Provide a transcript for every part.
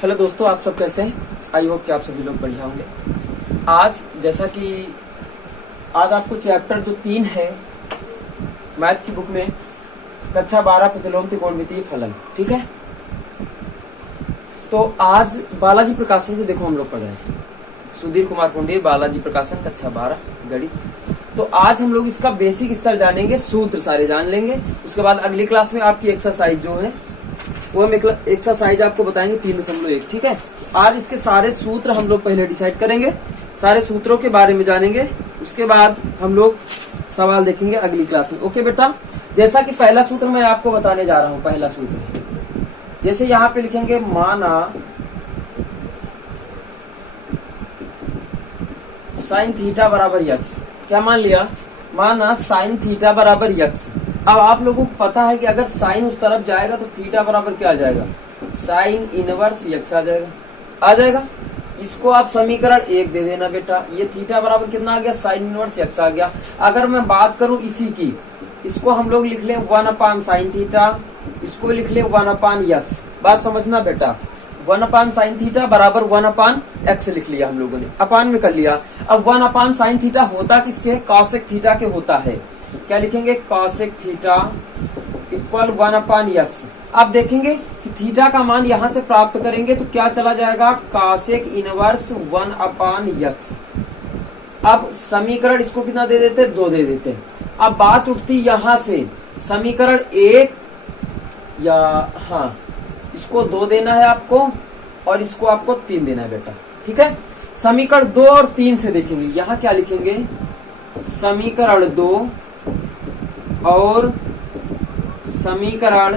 Hello दोस्तों, आप सब कैसे हैं? आई होप कि आप सभी लोग बढ़िया होंगे। आज जैसा कि आज आपको चैप्टर जो 3 है मैथ की बुक में, कक्षा 12 प्रतिलोम त्रिकोणमितीय फलन, ठीक है। तो आज बालाजी प्रकाशन से देखो हम लोग पढ़ रहे हैं, सुधीर कुमार पुंडीर, बालाजी प्रकाशन, कक्षा 12 गणित। तो आज हम लोग इसका बेसिक स्तर जानेंगे, सूत्र सारे जान लेंगे। उसके बाद अगली क्लास में आपकी एक्सरसाइज जो है वो हम एक्सरसाइज आपको बताएंगे 3.1, ठीक है। आज इसके सारे सूत्र हम लोग पहले डिसाइड करेंगे, सारे सूत्रों के बारे में जानेंगे। उसके बाद हम लोग सवाल देखेंगे अगली क्लास में। ओके बेटा, जैसा कि पहला सूत्र मैं आपको बताने जा रहा हूं। पहला सूत्र जैसे यहाँ पे लिखेंगे, माना साइन थीटा बराबर यक्स। क्या मान लिया? माना साइन थीटा बराबर यक्स। अब आप लोगों को पता है कि अगर साइन उस तरफ जाएगा तो थीटा बराबर क्या आ जाएगा? साइन इनवर्स यक्स आ जाएगा। इसको आप समीकरण 1 दे देना बेटा। ये थीटा बराबर कितना आ गया? साइन इनवर्स यक्स आ गया। अगर मैं बात करूं इसी की, इसको हम लोग लिख लें 1 साइन थीटा, इसको लिख लें 1 यक्स। बात समझना बेटा, 1 साइन थीटा बराबर 1 एक्स लिख लिया हम लोगों ने, अपान में कर लिया। अब 1 साइन थीटा होता किसके? कॉसेक थीटा के होता है। क्या लिखेंगे? Cosec theta equal 1 x. आप देखेंगे कि थीटा का मान यहां से प्राप्त करेंगे तो क्या चला जाएगा? Cosec inverse 1 x. अब समीकरण इसको कितना दे देते? 2 दे देते। अब बात उठती यहां से, समीकरण 1 या हाँ, इसको 2 देना है आपको और इसको आपको 3 देना है बेटा, ठीक है। समीकरण 2 और 3 से देखेंगे, यहाँ क्या लिखेंगे? समीकरण 2 और समीकरण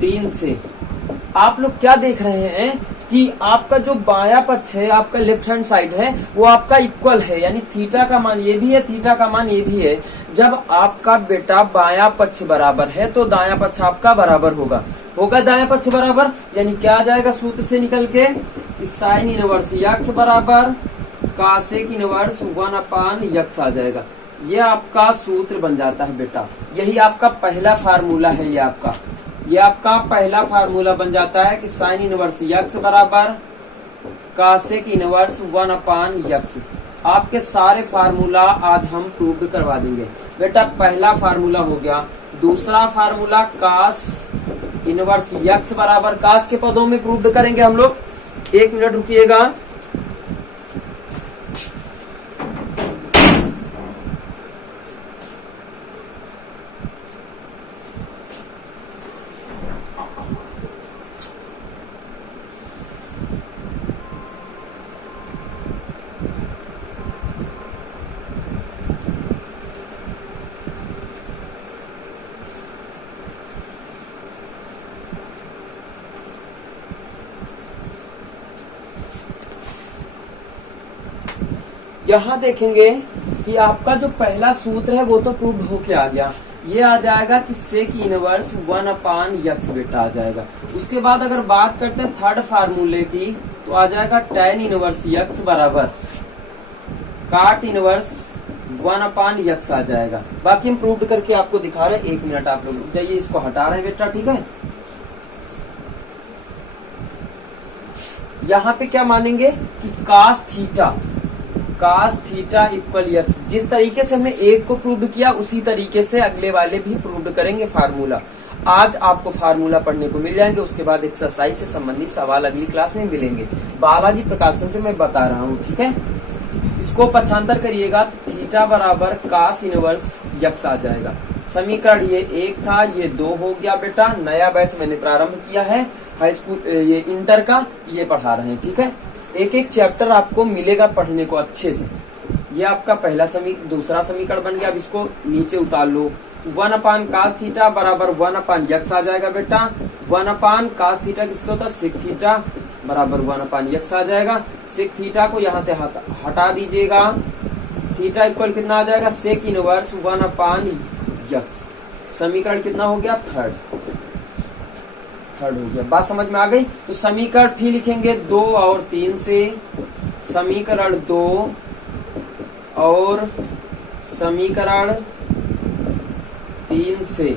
3 से आप लोग क्या देख रहे हैं कि आपका जो बाया पक्ष है, आपका लेफ्ट हैंड साइड है, वो आपका इक्वल है, यानी थीटा का मान ये भी है, थीटा का मान ये भी है। जब आपका बेटा बाया पक्ष बराबर है तो दाया पक्ष आपका बराबर होगा दाया पक्ष बराबर, यानी क्या आ जाएगा सूत्र से निकल के? साइन इनवर्स यक्स बराबर कॉसेक इनवर्स 1 यक्स आ जाएगा। ये आपका सूत्र बन जाता है बेटा। यही आपका पहला फार्मूला है। ये आपका पहला फार्मूला बन जाता है कि साइन इनवर्स यक्स बराबर कॉसेक इनवर्स 1 यक्स। आपके सारे फार्मूला आज हम प्रूव करवा देंगे बेटा। पहला फार्मूला हो गया। दूसरा फार्मूला कॉस इनवर्स यक्स बराबर, कॉस के पदों में प्रूव करेंगे हम लोग। 1 मिनट रुकिएगा। यहाँ देखेंगे कि आपका जो पहला सूत्र है वो तो प्रूव होके आ गया। ये आ जाएगा कि सेक इनवर्स 1 यक्स बेटा आ जाएगा। उसके बाद अगर बात करते हैं थर्ड फार्मूले की, तो आ जाएगा tan इनवर्स यक्स बराबर काट इनवर्स 1 यक्स आ जाएगा। बाकी हम प्रूव करके आपको दिखा रहे हैं। 1 मिनट आप लोग जाइए, इसको हटा रहे हैं बेटा, ठीक है। यहाँ पे क्या मानेंगे कि cos थीटा इक्वल यक्स। जिस तरीके से हमने 1 को प्रूव किया उसी तरीके से अगले वाले भी प्रूव करेंगे फार्मूला। आज आपको फार्मूला पढ़ने को मिल जाएंगे। उसके बाद एक्सरसाइज से संबंधित सवाल अगली क्लास में मिलेंगे। बालाजी प्रकाशन से मैं बता रहा हूँ, ठीक है। इसको पक्षांतर करिएगा तो थीटा बराबर cos इनवर्स यक्स आ जाएगा। समीकरण ये 1 था, ये 2 हो गया बेटा। नया बैच मैंने प्रारंभ किया है, हाई स्कूल ये इंटर का, ये पढ़ा रहे हैं, ठीक है। एक एक चैप्टर आपको मिलेगा पढ़ने को अच्छे से। ये आपका दूसरा समीकरण बन गया। अब इसको नीचे उतार लो। 1 cos थीटा बराबर 1 यक्स आ जाएगा बेटा। 1 cos थीटा किसका होता है? सेक थीटा बराबर 1 यक्स आ जाएगा। सेक थीटा को यहाँ से हटा दीजिएगा। थीटा इक्वल कितना आ जाएगा? Sec inverse 1 x. समीकरण कितना हो गया? थर्ड हो गया। बात समझ में आ गई? तो समीकरण फिर लिखेंगे 2 और 3 से। समीकरण 2 और समीकरण 3 से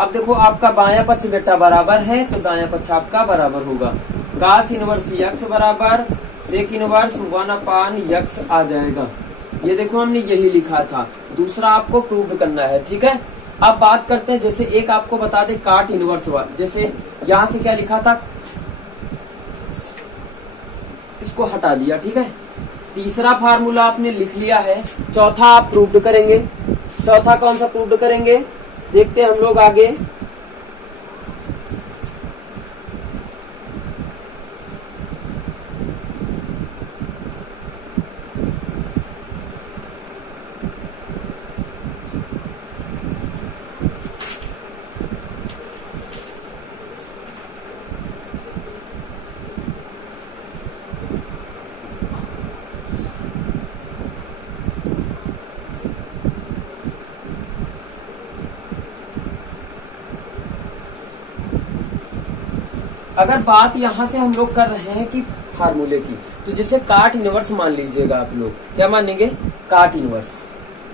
अब देखो आपका बायां पक्ष बेटा बराबर है तो दायां पक्ष आपका बराबर होगा। cos इनवर्स यक्स बराबर सेक इनवर्स 1/x आ जाएगा। ये देखो हमने यही लिखा था। दूसरा आपको प्रूव करना है, ठीक है। अब बात करते हैं, जैसे एक आपको बता दे काट इनवर्स, जैसे यहां से क्या लिखा था, इसको हटा दिया, ठीक है। तीसरा फार्मूला आपने लिख लिया है, चौथा आप प्रूव करेंगे। चौथा कौन सा प्रूव करेंगे देखते हैं हम लोग आगे। अगर बात यहाँ से हम लोग कर रहे हैं कि फार्मूले की, तो जैसे काट इनवर्स मान लीजिएगा आप लोग, क्या मानेंगे, काट इनवर्स,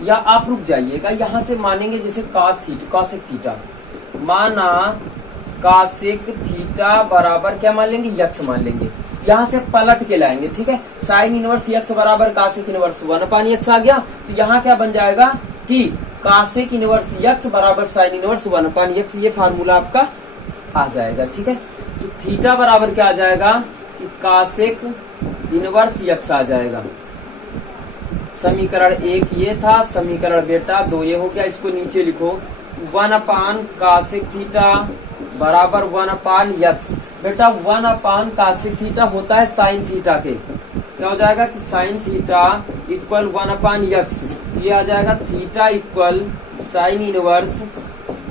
या आप रुक जाइएगा यहाँ से मानेंगे जैसे कॉसेक थीटा, माना कॉसेक थीटा बराबर क्या मान लेंगे, यक्स मान लेंगे। यहाँ से पलट के लाएंगे, ठीक है। साइन इनवर्स यक्स बराबर कॉसेक इनवर्स 1/x आ गया, तो यहाँ क्या बन जाएगा कि कॉसेक इनवर्स यक्स बराबर साइन इनवर्स 1/x, ये फार्मूला आपका आ जाएगा, ठीक है। तो थीटा बराबर क्या आ जाएगा कि कॉसेक इनवर्स यक्स आ जाएगा। समीकरण 1 ये था, समीकरण बेटा 2 ये हो गया। इसको नीचे लिखो, 1/cosec थीटा बराबर 1/x। बेटा 1/cosec थीटा होता है साइन थीटा के, क्या हो जाएगा कि साइन थीटा इक्वल 1/x, ये आ जाएगा theta equal sine inverse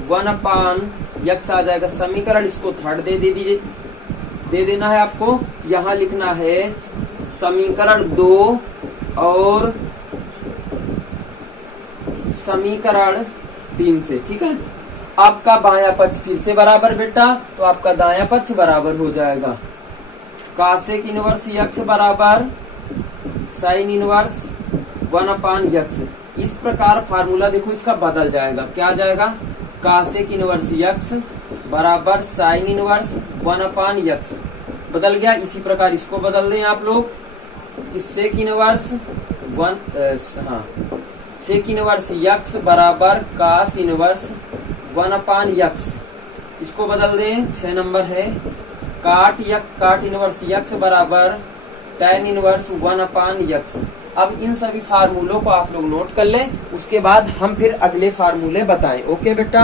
1/x आ जाएगा। समीकरण इसको थर्ड दे देना है आपको। यहाँ लिखना है समीकरण 2 और समीकरण 3 से, ठीक है। आपका बायां पक्ष फिर से बराबर बेटा, तो आपका दायां पक्ष बराबर हो जाएगा कॉसेक इनवर्स यक्स बराबर साइन इनवर्स 1/x। इस प्रकार फार्मूला देखो इसका बदल जाएगा, क्या आ जाएगा, कॉसेक इनवर्स यक्स बराबर साइन इनवर्स 1/x बदल गया। इसी प्रकार इसको बदल दें आप लोग, sec inverse sec inverse x बराबर कॉस इनवर्स 1/x, इसको बदल दें। 6 नंबर है काट इनवर्स यक्स बराबर tan इनवर्स 1/x। अब इन सभी फार्मूलों को आप लोग नोट कर लें, उसके बाद हम फिर अगले फार्मूले बताएं। ओके बेटा,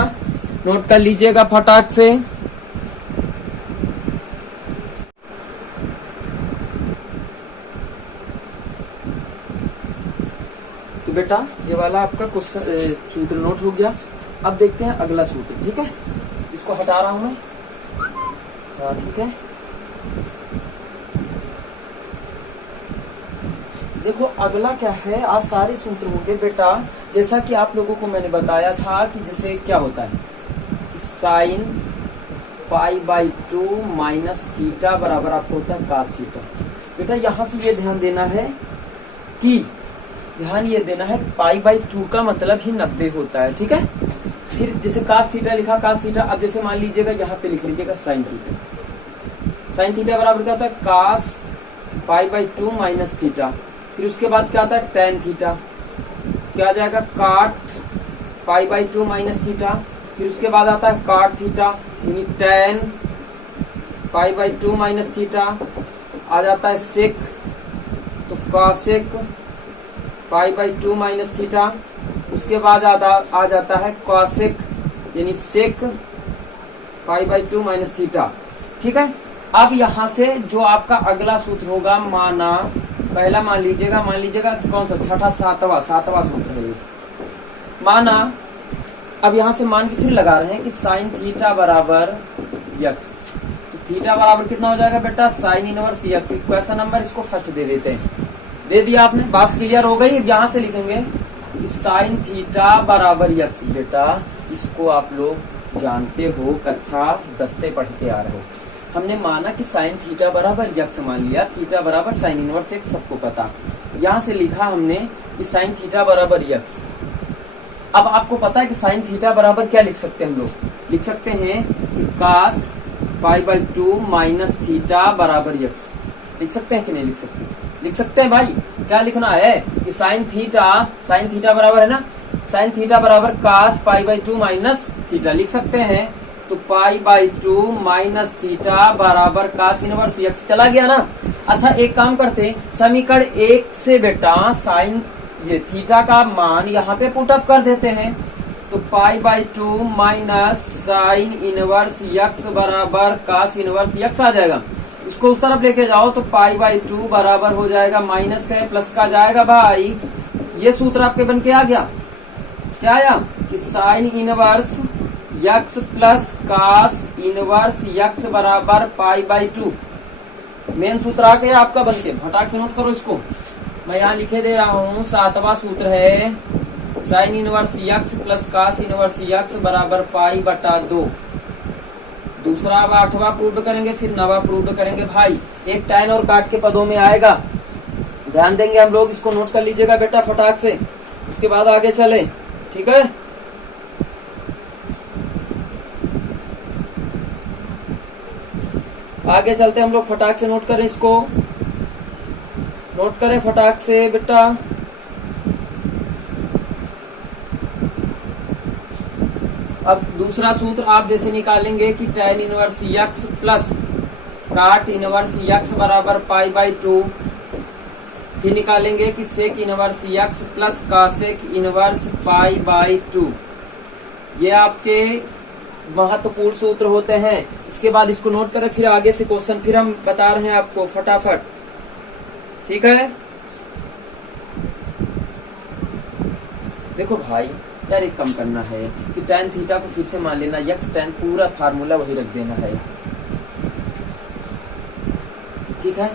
नोट कर लीजिएगा फटाक से। तो बेटा ये वाला आपका क्वेश्चन सूत्र नोट हो गया। अब देखते हैं अगला सूत्र, ठीक है। इसको हटा रहा हूं मैं, हाँ ठीक है। देखो अगला क्या है, आज सारे सूत्र होंगे बेटा, जैसा कि आप लोगों को मैंने बताया था कि जैसे क्या होता है कि साइन π/2 माइनस थीटा बराबर आपको होता है cos थीटा। बेटा यहाँ से ये ध्यान देना है कि π/2 का मतलब ही 90 होता है, ठीक है। फिर जैसे cos थीटा लिखा, cos थीटा, अब जैसे मान लीजिएगा यहाँ पे लिख लीजिएगा साइन थीटा। साइन थीटा बराबर क्या होता है, cos π/2 माइनस थीटा। फिर उसके बाद क्या आता है tan थीटा, क्या आ जाएगा काट π/2 माइनस थीटा। फिर उसके बाद आता है काट थीटा यानी tan π/2 माइनस थीटा। आ जाता है सेक, तो कॉसेक π/2 माइनस थीटा। उसके बाद आ जाता है कॉसेक यानी सेक π/2 माइनस थीटा, ठीक है। अब यहाँ से जो आपका अगला सूत्र होगा, माना पहला मान लीजिएगा कौन सा, छठा सातवां सूत्र है ये। माना अब यहाँ से मान के फिर लगा रहे हैं कि साइन थीटा बराबर यक्स, तो थीटा बराबर कितना हो जाएगा बेटा, sign inverse x. Question number इसको फर्स्ट दे देते हैं, दे दिया आपने, बात क्लियर हो गई। अब यहाँ से लिखेंगे कि साइन थीटा बराबर यक्स। बेटा इसको आप लोग जानते हो, कक्षा 10 पढ़ते आ रहे हो। हमने माना कि साइन थीटा बराबर यक्स मान लिया, थीटा बराबर साइन इनवर्स एक्स सबको पता। यहाँ से लिखा हमने कि साइन थीटा बराबर यक्स। अब आपको पता है कि साइन थीटा बराबर क्या लिख सकते हैं हम लोग, लिख सकते हैं कि cos pi by 2 minus theta बराबर यक्स। लिख सकते हैं कि नहीं लिख सकते? लिख सकते हैं भाई। क्या लिखना है कि साइन थीटा बराबर है ना, साइन थीटा बराबर cos pi by 2 minus theta लिख सकते हैं। तो पाई बाई 2 माइनस थीटा बराबर cos इनवर्स यक्स। चला गया ना। अच्छा एक काम करते, समीकरण 1 से बेटा साइन ये थीटा का मान यहाँ पे पुटअप कर देते हैं। तो पाई by 2 minus sign inverse x बराबर cos इनवर्स यक्स आ जाएगा। इसको उस तरफ लेके जाओ तो पाई बाई 2 बराबर हो जाएगा माइनस का प्लस का जाएगा भाई। ये सूत्र आपके बन के आ गया। क्या आया कि sine inverse x plus cos inverse x बराबर पाई बाई 2। मेन सूत्र आ गया आपका बन के। फटाक से नोट करो इसको, मैं यहाँ लिखे दे रहा हूँ। 7वां सूत्र है sign inverse x plus cos inverse x बराबर पाई बटा 2। दूसरा अब 8वां प्रूव करेंगे, फिर 9वां प्रूव करेंगे भाई। एक टाइन और काट के पदों में आएगा, ध्यान देंगे हम लोग। इसको नोट कर लीजिएगा बेटा फटाक से, उसके बाद आगे चले। ठीक है, आगे चलते हम लोग। फटाक से नोट करें इसको, नोट करें फटाक से बेटा। अब दूसरा सूत्र आप जैसे निकालेंगे कि tan inverse x plus cot inverse x बराबर पाई बाई 2। फिर निकालेंगे कि sec inverse x plus cosec inverse pi by 2। ये आपके महत्वपूर्ण सूत्र होते हैं। इसके बाद इसको नोट करें, फिर आगे से क्वेश्चन फिर हम बता रहे हैं आपको फटाफट। ठीक है, देखो भाई यार एक कम करना है कि tan थीटा को फिर से मान लेना यक्स tan, पूरा फार्मूला वही रख देना है। ठीक है,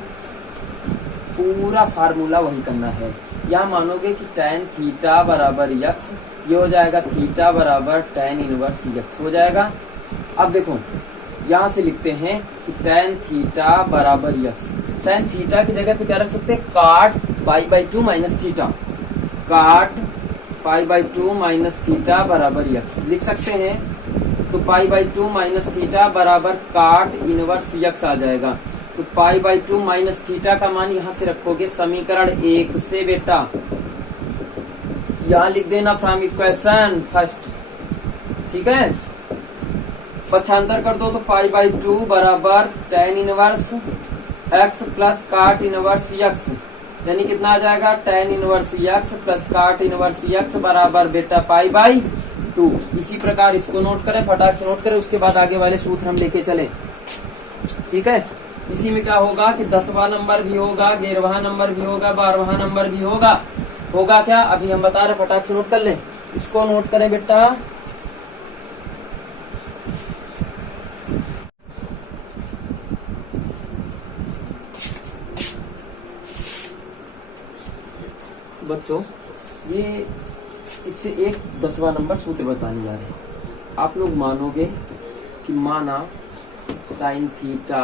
पूरा फार्मूला वही करना है। यहाँ मानोगे कि tan थीटा बराबर यक्स, ये हो जाएगा थीटा बराबर tan इनवर्स यक्स हो जाएगा। अब देखो यहाँ से लिखते हैं कि tan थीटा बराबर यक्स। tan थीटा की जगह पे क्या रख सकते हैं? काट पाई बाई 2 माइनस थीटा, काट पाई बाई 2 माइनस थीटा बराबर यक्स लिख सकते हैं। तो पाई बाई 2 माइनस थीटा बराबर काट इनवर्स यक्स आ जाएगा। तो पाई बाई 2 माइनस थीटा का मान यहाँ से रखोगे समीकरण 1 से बेटा। यहाँ लिख देना फ्रॉम इक्वेशन फर्स्ट। ठीक है, पक्षांतर कर दो तो पाई बाई 2 बराबर tan inverse x plus cot inverse x, यानी कितना आ जाएगा? tan inverse x plus cot inverse x बराबर बेटा पाई बाई 2। इसी प्रकार इसको नोट करें, फटाक से नोट करें, उसके बाद आगे वाले सूत्र हम लेके चलें। ठीक है, इसी में क्या होगा कि 10वां नंबर भी होगा, 11वां नंबर भी होगा, 12वां नंबर भी होगा। होगा क्या अभी हम बता रहे, फटाक से नोट कर लें। इसको नोट करें बेटा। बच्चों ये इससे एक 10वां नंबर सूत्र बताने जा रहे हैं। आप लोग मानोगे कि माना साइन थीटा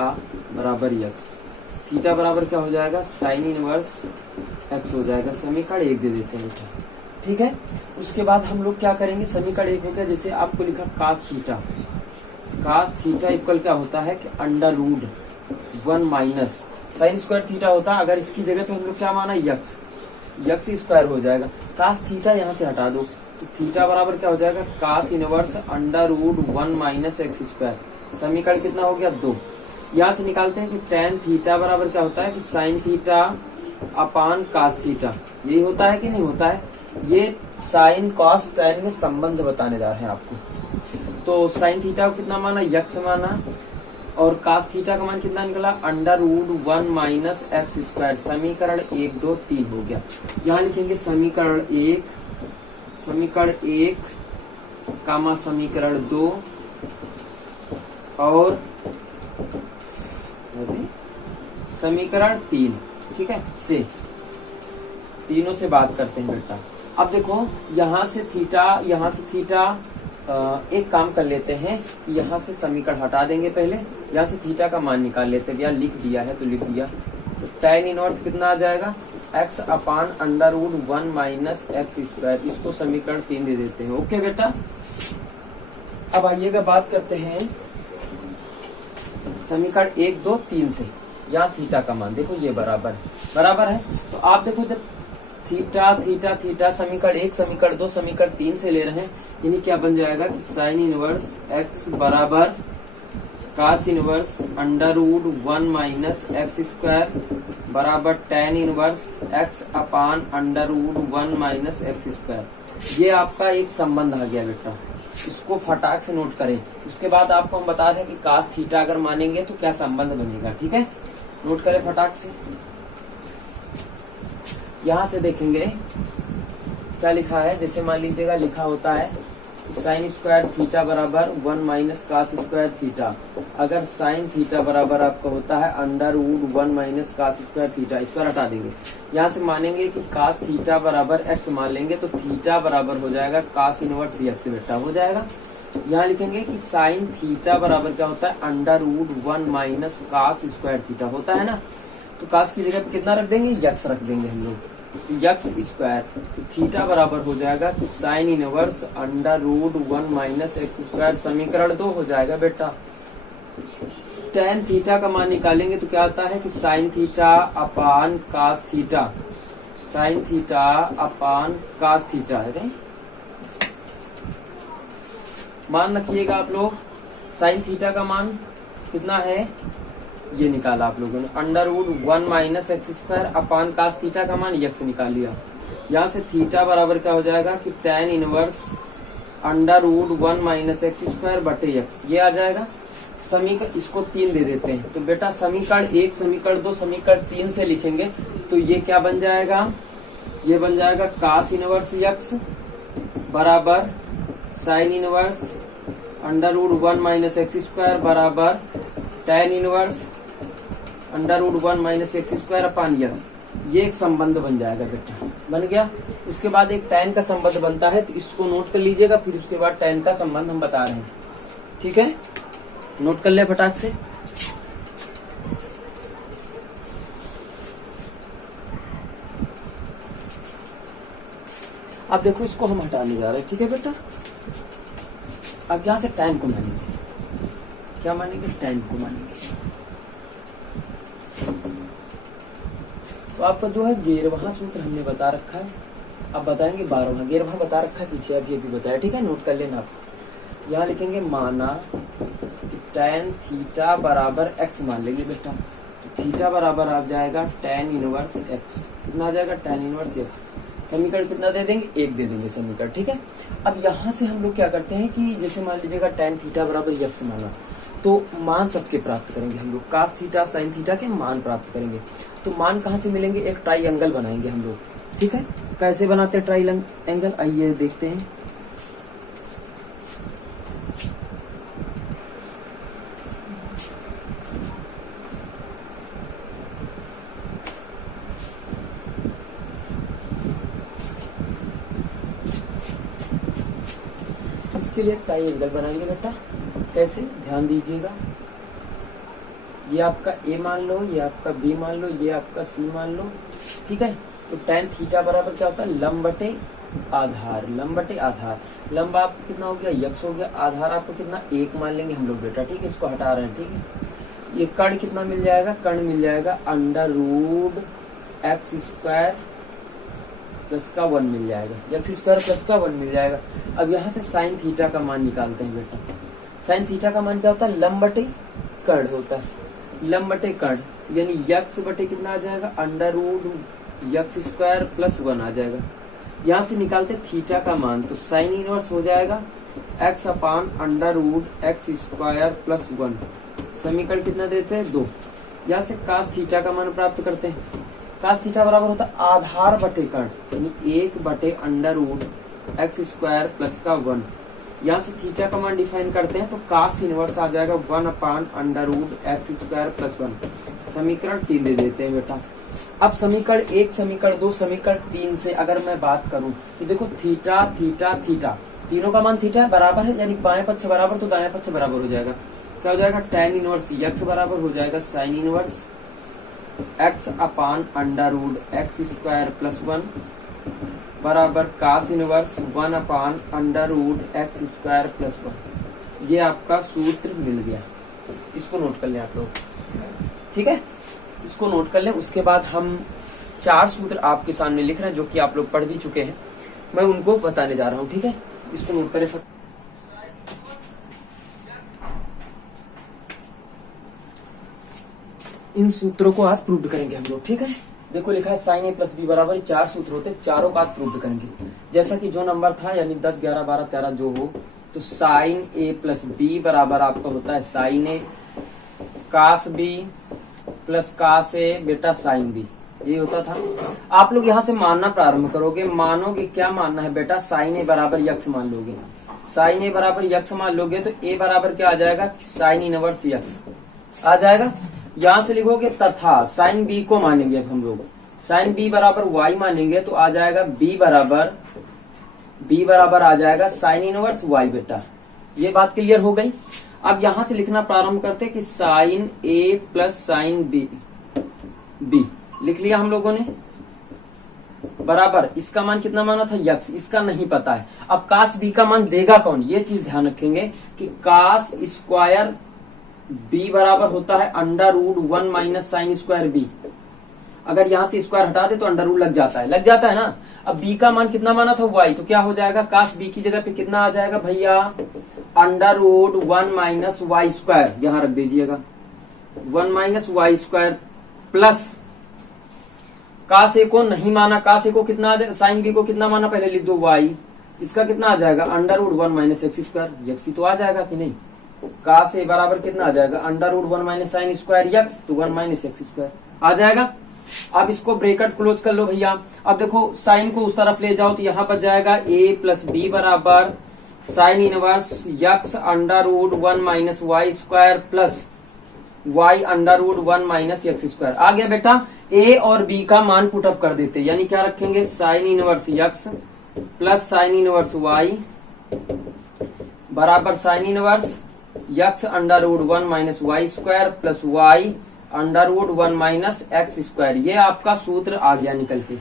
बराबर यक्स, थीटा बराबर क्या हो जाएगा? साइन इनवर्स एक्स हो जाएगा। समीकरण 1 दे देते हैं। ठीक है, उसके बाद हम लोग क्या करेंगे? समीकरण 1 हो गया, जैसे आपको लिखा cos theta, cos theta equal क्या होता है कि under root 1 minus sine square theta होता है। अगर इसकी जगह पे हम लोग क्या माना? यक्स, यक्स स्क्वायर हो जाएगा। कास थीटा यहाँ से हटा दो तो थीटा बराबर क्या हो जाएगा? Cos inverse under root 1 minus x square. समीकरण कितना हो गया? 2। यहाँ से निकालते हैं कि tan थीटा बराबर क्या होता है कि sine theta upon cos theta. यही होता है कि नहीं होता है? ये साइन कॉस tan में संबंध बताने जा रहे हैं आपको। तो साइन थीटा को कितना माना? यक्स माना, और कास थीटा का मान कितना निकला? Under root 1 minus x square. समीकरण 1 2 3 हो गया। यहाँ लिखेंगे समीकरण 1, समीकरण 1 कामा समीकरण 2 और समीकरण 3। ठीक है, से तीनों से बात करते हैं बेटा। अब देखो यहाँ से थीटा एक काम कर लेते हैं, यहाँ से समीकरण हटा देंगे पहले, यहाँ से थीटा का मान निकाल लेते हैं। लिख दिया है तो लिख दिया। तो tan इनवर्स कितना आ जाएगा? x upon under root 1 minus x square. इसको समीकरण 3 दे देते हैं। ओके बेटा, अब आइएगा बात करते हैं समीकरण 1, 2, 3 से। यहाँ थीटा का मान देखो ये बराबर है। तो आप देखो जब थीटा थीटा थीटा समीकरण 1, समीकरण 2, समीकरण 3 से ले रहे हैं, यानी क्या बन जाएगा कि साइन इनवर्स एक्स बराबर cos inverse under root 1 minus x square बराबर tan inverse x upon under root 1 minus x square. ये आपका एक संबंध आ गया बेटा, इसको फटाक से नोट करें। उसके बाद आपको हम बता दें कि कास थीटा अगर मानेंगे तो क्या संबंध बनेगा, ठीक है। नोट करें फटाक से। यहां से देखेंगे क्या लिखा है, जैसे मान लीजिएगा लिखा होता है साइन स्क्वायर थीटा बराबर 1 माइनस कास स्क्वायर थीटा। अगर साइन थीटा बराबर आपका होता है under root 1 minus cos square theta, इसको हटा देंगे। यहाँ से मानेंगे कि कास थीटा बराबर एक्स मान लेंगे तो थीटा बराबर हो जाएगा कास इनवर्स एक्स बेटा हो जाएगा। यहाँ लिखेंगे कि साइन थीटा बराबर क्या होता है under root 1 minus cos square theta होता है ना। तो कास की जगह पे कितना रख देंगे, यक्स रख देंगे हम लोग, यक्स स्क्वायर। तो थीटा बराबर हो जाएगा कि sine inverse under root 1 minus x square. समीकरण 2 हो जाएगा बेटा। टेन थीटा का मान निकालेंगे तो क्या आता है कि sine theta upon cos theta, sine theta upon cos theta है। मान रखिएगा आप लोग, साइन थीटा का मान कितना है ये निकाला आप लोगों ने, under root 1 minus x square upon cos theta का मान यक्स निकाल लिया। यहाँ से थीटा बराबर क्या हो जाएगा कि tan inverse under root 1 minus x square बटे यक्स, ये आ जाएगा। समीकरण इसको 3 दे देते हैं तो बेटा समीकरण 1, समीकरण 2, समीकरण 3 से लिखेंगे तो ये क्या बन जाएगा, ये बन जाएगा कास इनवर्स यक्स बराबर sine inverse under root 1 minus x square बराबर tan inverse under root 1 minus x square upon x. ये एक संबंध बन जाएगा बेटा, बन गया। उसके बाद एक tan का संबंध बनता है तो इसको नोट कर लीजिएगा, फिर उसके बाद tan का संबंध हम बता रहे हैं, ठीक है। नोट कर ले फटाक से। अब देखो इसको हम हटाने जा रहे हैं, ठीक है बेटा। अब यहां से tan को मानेंगे, क्या मानेंगे, tan को मानेंगे। तो आपका जो है 11वां सूत्र हमने बता रखा है, अब बताएंगे 12वां। 11वां बता रखा है पीछे, अब ये भी बताया, ठीक है। नोट कर लेना आप। यहाँ लिखेंगे माना कि tan थीटा बराबर x मान लेंगे बेटा, तो थीटा बराबर आ जाएगा tan इनवर्स x। कितना आ जाएगा, tan इनवर्स x। समीकरण कितना दे देंगे, 1 दे देंगे समीकरण, ठीक है। अब यहाँ से हम लोग क्या करते हैं कि जैसे मान लीजिएगा tan थीटा बराबर x माना तो मान सबके प्राप्त करेंगे हम लोग, कास थीटा साइन थीटा के मान प्राप्त करेंगे। तो मान कहाँ से मिलेंगे, एक ट्राइंगल बनाएंगे हम लोग, ठीक है। कैसे बनाते हैं ट्राइंगल, आइए देखते हैं। इसके लिए ट्राइंगल बनाएंगे बेटा, कैसे, ध्यान दीजिएगा। ये आपका ए मान लो, ये आपका बी मान लो, ये आपका सी मान लो, ठीक है। तो tan थीटा बराबर क्या होता है, लंब बटे आधार, लंब बटे आधार। लंब आपको कितना हो गया, यक्स हो गया, आधार आपको कितना 1 मान लेंगे हम लोग बेटा, ठीक है। इसको हटा रहे हैं, ठीक है। ये कर्ण कितना मिल जाएगा, कर्ण मिल जाएगा under root x square plus का 1 मिल जाएगा, एक्स स्क्वायर प्लस का 1 मिल जाएगा। अब यहाँ से साइन थीटा का मान निकालते हैं बेटा। साइन थीटा का मान क्या होता है, लंब बटे कर्ण होता है, लंब बटे कर्ण, यानी यक्स बटे कितना आ जाएगा, under root x square plus 1 आ जाएगा। यहाँ से निकालते थीटा का मान, तो साइन इनवर्स हो जाएगा x upon under root x square plus 1। समीकरण कितना देते हैं, 2। यहाँ से कास थीटा का मान प्राप्त करते हैं। कास थीटा बराबर होता है आधार बटे कर्ण, यानी 1 बटे under root x square plus का 1। यहाँ से थीटा का मान डिफाइन करते हैं तो कास इनवर्स आ जाएगा 1 upon under root x square plus 1। समीकरण 3 दे देते हैं बेटा। अब समीकरण 1, समीकरण 2, समीकरण 3 से अगर मैं बात करूं तो देखो थीटा थीटा थीटा, तीनों का मान थीटा बराबर है, यानी बाएं पक्ष बराबर तो दाएं पक्ष बराबर हो जाएगा। क्या हो जाएगा, tan इनवर्स यक्स बराबर हो जाएगा sine inverse x upon under root x square plus 1 बराबर cos inverse 1 upon under root x square plus 1। ये आपका सूत्र मिल गया, इसको नोट कर लें आप लोग, ठीक है, इसको नोट कर लें। उसके बाद हम 4 सूत्र आपके सामने लिख रहे हैं जो कि आप लोग पढ़ भी चुके हैं, मैं उनको बताने जा रहा हूं, ठीक है, इसको नोट करें। इन सूत्रों को आज प्रूव करेंगे हम लोग, ठीक है। देखो लिखा है साइन ए प्लस बी बराबर 4 सूत्र होते, चारों का आज प्रूव करेंगे। जैसा कि जो नंबर था यानी 10, 11, 12, 13 जो हो, तो साइन ए प्लस बी बराबर आपका होता है साइन ए, कास बी प्लस कास ए बेटा साइन बी, ये होता था। आप लोग यहाँ से मानना प्रारंभ करोगे, मानोगे क्या मानना है बेटा, साइन ए बराबर यक्स मान लोगे। साइन ए बराबर यक्स मान लोगे तो ए बराबर क्या आ जाएगा, साइन इनवर्स यक्स आ जाएगा। यहां से लिखोगे तथा साइन बी को मानेंगे, अब हम लोग साइन बी बराबर वाई मानेंगे तो आ जाएगा बी बराबर आ जाएगा साइन इनवर्स वाई बेटा। ये बात क्लियर हो गई। अब यहां से लिखना प्रारंभ करते कि साइन ए प्लस साइन बी लिख लिया हम लोगों ने, बराबर इसका मान कितना माना था यक्स, इसका नहीं पता है। अब कास बी का मान देगा कौन, ये चीज ध्यान रखेंगे कि कास स्क्वायर बी बराबर होता है under root 1 minus sine square B. अगर यहां से स्क्वायर हटा दे तो अंडर रूट लग जाता है ना। अब बी का मान कितना माना था वाई, तो क्या हो जाएगा, कास बी की जगह पे कितना आ जाएगा भैया, under root 1 minus y square, यहां रख दीजिएगा 1 minus y square plus cos a को नहीं माना, कास ए को कितना आ जाएगा, साइन बी को कितना माना पहले लिख दो वाई, इसका कितना आ जाएगा under root 1 minus x square, x ही तो आ जाएगा कि नहीं। कास ए बराबर कितना आ जाएगा under root 1 minus sine square x, तो 1 माइनस एक्स स्क्वायर आ जाएगा। अब इसको ब्रेकेट क्लोज कर लो भैया। अब देखो साइन को उस तरफ ले जाओ तो यहाँ पर जाएगा ए प्लस बी बराबर sine inverse x under root 1 minus y square plus y under root 1 minus x square आ गया बेटा। ए और बी का मान पुटअप कर देते, यानी क्या रखेंगे, sine inverse x plus sine inverse y बराबर sine inverse x under root 1 minus y square plus y under root 1 minus x square. ये आपका सूत्र आ गया निकल के।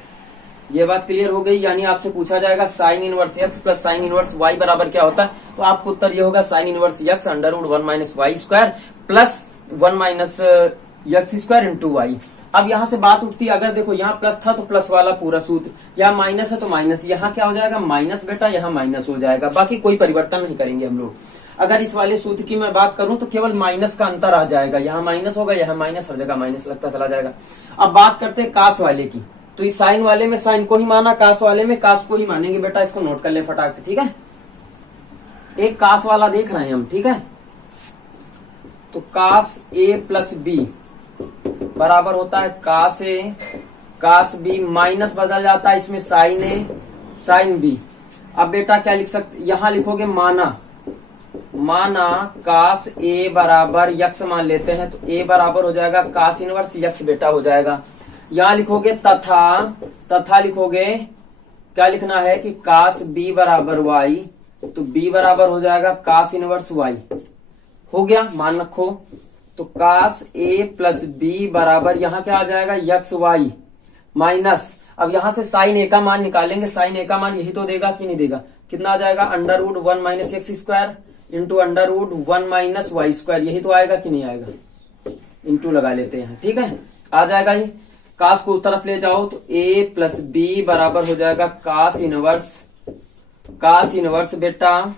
ये बात क्लियर हो गई। यानी आपसे पूछा जाएगा sine inverse x plus sine inverse y बराबर क्या होता है, तो आपको उत्तर ये होगा sine inverse x under root 1 minus y square plus 1 minus x square into y. अब यहाँ से बात उठती है, अगर देखो यहाँ प्लस था तो प्लस वाला पूरा सूत्र, यहाँ माइनस है तो माइनस, यहाँ क्या हो जाएगा माइनस बेटा, यहाँ माइनस हो जाएगा, बाकी कोई परिवर्तन नहीं करेंगे हम लोग। अगर इस वाले सूत्र की मैं बात करूं तो केवल माइनस का अंतर आ जाएगा, यहाँ माइनस होगा, यहाँ माइनस, हर जगह माइनस लगता चला जाएगा। अब बात करते हैं कास वाले की, तो इस साइन वाले में साइन को ही माना, कास वाले में कास को ही मानेंगे बेटा। इसको नोट कर ले फटाक से, ठीक है। एक कास वाला देख रहे हैं हम, ठीक है। तो कास ए प्लस बी बराबर होता है कास ए कास बी, माइनस बदल जाता है इसमें साइन ए साइन बी। अब बेटा क्या लिख सकते, यहां लिखोगे माना कास ए बराबर यक्स मान लेते हैं, तो ए बराबर हो जाएगा कास इनवर्स यक्स बेटा हो जाएगा। यहां लिखोगे तथा लिखोगे, क्या लिखना है कि कास बी बराबर वाई, तो बी बराबर हो जाएगा कास इनवर्स वाई, हो गया, मान रखो। तो कास ए प्लस बी बराबर यहां क्या आ जाएगा यक्स वाई माइनस, अब यहां से साइन ए का मान निकालेंगे, साइन ए का मान यही तो देगा कि नहीं देगा, कितना आ जाएगा under root 1 minus x square into under root 1 minus y square, यही तो आएगा कि नहीं आएगा, इंटू लगा लेते हैं, ठीक है, आ जाएगा ये। कास को उस तरफ ले जाओ तो ए प्लस बी बराबर हो जाएगा कास इनवर्स बेटा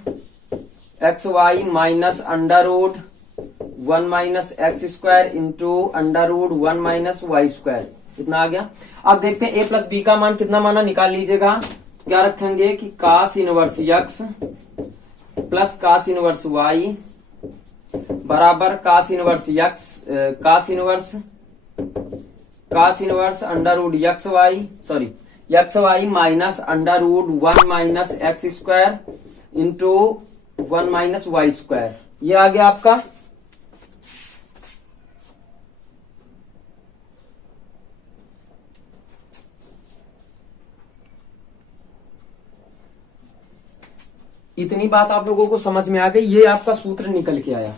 x y minus under root 1 minus x square into under root 1 minus y square, कितना आ गया। अब देखते हैं ए प्लस बी का मान कितना माना, निकाल लीजिएगा। क्या रखेंगे कि cos inverse x plus cos inverse y बराबर cos inverse under root x y minus under root 1 minus x square into 1 minus y square, ये आ गया आपका। इतनी बात आप लोगों को समझ में आ गई, ये आपका सूत्र निकल के आया।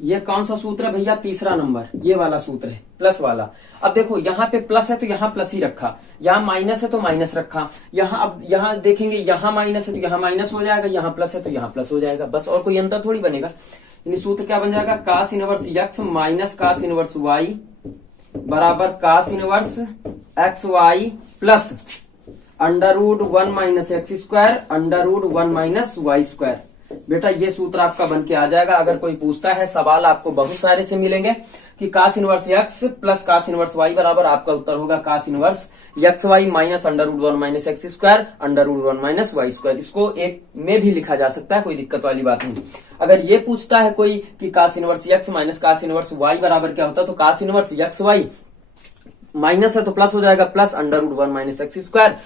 ये कौन सा सूत्र है भैया? तीसरा नंबर, ये वाला सूत्र है, प्लस वाला। अब देखो यहाँ पे प्लस है तो यहाँ प्लस ही रखा, यहाँ माइनस है तो माइनस रखा, यहाँ अब यहाँ देखेंगे यहाँ माइनस है तो यहाँ माइनस हो जाएगा, यहाँ प्लस है तो यहाँ प्लस हो जाएगा, बस। और कोई अंतर थोड़ी बनेगा। यानी सूत्र क्या बन जाएगा? Cos inverse x minus cos inverse y बराबर cos inverse x y plus under root 1 minus x square under root 1 minus y square. बेटा ये सूत्र आपका बन के आ जाएगा। अगर कोई पूछता है, सवाल आपको बहुत सारे से मिलेंगे कि cos inverse x plus cos inverse y बराबर, आपका उत्तर होगा cos inverse x y minus under root 1 minus x square under root 1 minus y square. इसको एक में भी लिखा जा सकता है, कोई दिक्कत वाली बात नहीं। अगर ये पूछता है कोई कि cos inverse x minus cos inverse y बराबर क्या होता है, तो cos inverse x y minus है तो प्लस हो जाएगा, plus under root 1 minus x square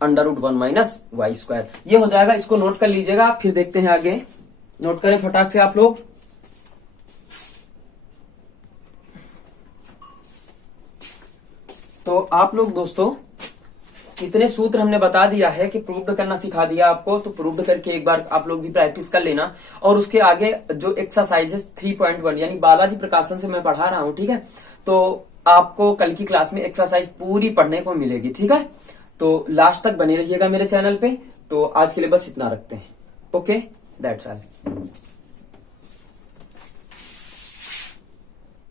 under root 1 minus y square. ये हो जाएगा। इसको नोट कर लीजिएगा, फिर देखते हैं आगे। नोट करें फटाक से आप लोग। तो आप लोग दोस्तों, इतने सूत्र हमने बता दिया है कि प्रूव्ड करना सिखा दिया आपको, तो प्रूव्ड करके एक बार आप लोग भी प्रैक्टिस कर लेना। और उसके आगे जो एक्सरसाइज है 3.1 यानी बालाजी प्रकाशन से मैं पढ़ा रहा हूं, ठीक है। तो आपको कल की क्लास में एक्सरसाइज पूरी पढ़ने को मिलेगी, ठीक है। तो लास्ट तक बने रहिएगा मेरे चैनल पे। तो आज के लिए बस इतना रखते हैं। Okay, that's all.